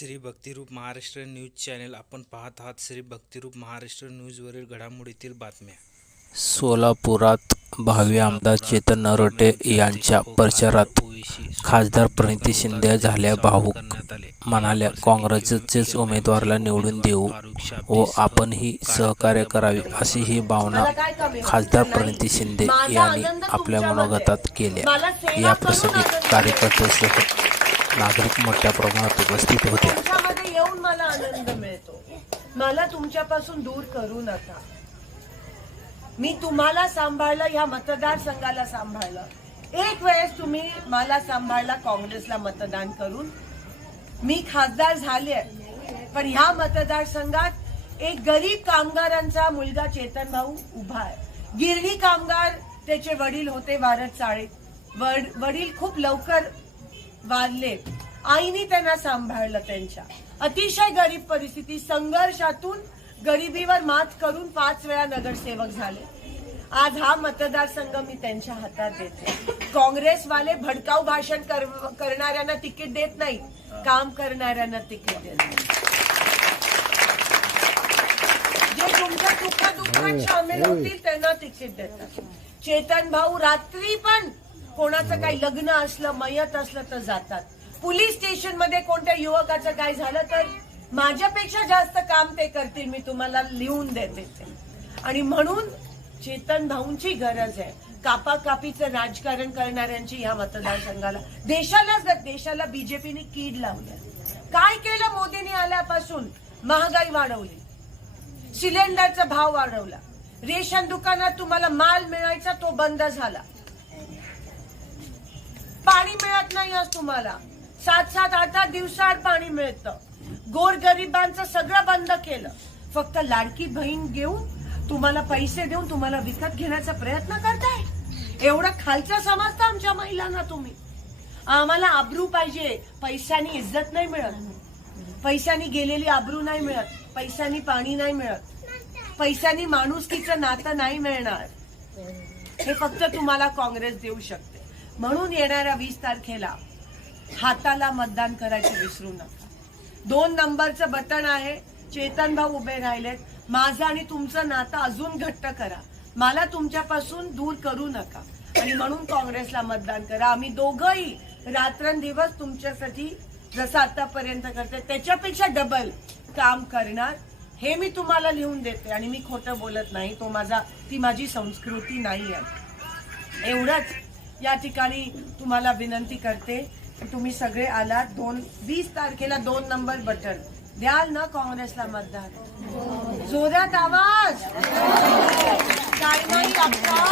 Shri Bhaktirup Maharashtra news channel आपण पाहत आहात. श्री भक्तिरूप महाराष्ट्र न्यूजवरील घडामोडीतील बातम्या. सोलापुरात भावी आमदार चेतन नरोटे यांच्या प्रचारात खासदार प्रणिती शिंदे झाल्या भावूक. म्हणाल्या, काँग्रेसचेच उमेदवाराला निवडून देऊ व आपणही सहकार्य करावे अशी ही भावना खासदार प्रणिती शिंदे यांनी आपल्या मनोगतात केल्या. या प्रसंगी कार्यकर्त्यांसह नागरिक मोठ्या प्रमाणात उपस्थित होते. येऊन मला आनंद मिळतो. मला तुमच्यापासून दूर करू नका. मी तुम्हाला सांभाळलं, या मतदारसंघाला सांभाळलं. एक वेळेस तुम्ही मला सांभाळला काँग्रेसला मतदान करून. मी खासदार झाले, पण ह्या मतदारसंघात एक गरीब कामगारांचा मुलगा चेतन भाऊ उभा आहे. गिरणी कामगार, त्याचे वडील होते वारद चाळीत. वडील खूप लवकर वारले. आईने त्यांना सांभाळलं. त्यांच्या अतिशय गरीब परिस्थिती, संघर्षातून गरिबीवर मात करून 5 वेळा नगरसेवक झाले. आज हा मतदारसंघ मी त्यांच्या हातात देते. काँग्रेसवाले भडकाऊ भाषण करणाऱ्यांना तिकीट देत नाही, काम करणाऱ्यांना तिकीट देत. जे तुमच्या दुःखात सामील होतील त्यांना तिकीट देतात. चेतन भाऊ रात्री पण कोणाचं काही लग्न असलं, मयत असलं तर जातात. पोलीस स्टेशन मध्ये कोणत्या युवकाचं काय झालं तर माझ्यापेक्षा जास्त काम ते करतील. मी तुम्हाला लिहून देते ते. आणि म्हणून चेतन भाऊंची गरज आहे. कापाकापीचं राजकारण करणाऱ्यांची या मतदारसंघाला, देशाला बीजेपीने कीड लावली. काय केलं मोदींनी आल्यापासून? महागाई वाढवली, सिलेंडरचा भाव वाढवला, रेशन दुकानात तुम्हाला माल मिळायचा तो बंद झाला, पाणी मिळत नाही आज तुम्हाला. 7-7, 8-8 दिवसाआड पाणी मिळतं. गोरगरिबांचं सगळं बंद केलं. फक्त लाडकी बहीण घेऊन तुम्हाला पैसे देऊन तुम्हाला विकत घेण्याचा प्रयत्न करताय. एवढं खालचं समजतं आमच्या महिलांना तुम्ही. आम्हाला आबरू पाहिजे. पैशानी इज्जत नाही मिळत, पैशानी गेलेली आबरू नाही मिळत, पैशानी पाणी नाही मिळत, पैशानी माणुसकीचं नातं नाही मिळणार. हे फक्त तुम्हाला काँग्रेस देऊ शकते. म्हणून येणाऱ्या 20 तारखेला हाताला मतदान करायचं विसरू नका. 2 नंबरचं बटन आहे. चेतन भाऊ उभे राहिलेत. माझं आणि तुमचं नातं अजून घट्ट करा. मला तुमच्यापासून दूर करू नका. आणि म्हणून काँग्रेसला मतदान करा. आम्ही दोघंही रात्रंदिवस तुमच्यासाठी जसं आतापर्यंत करते त्याच्यापेक्षा डबल काम करणार. हे मी तुम्हाला लिहून देते. आणि मी खोटं बोलत नाही. ती माझी संस्कृती नाही आहे. एवढंच या ठिकाणी तुम्हाला विनंती करते की तुम्ही सगळे आलात. 20 तारखेला 2 नंबर बटन द्याल ना काँग्रेसला मतदान. जोरात आवाज. काय नाही आपला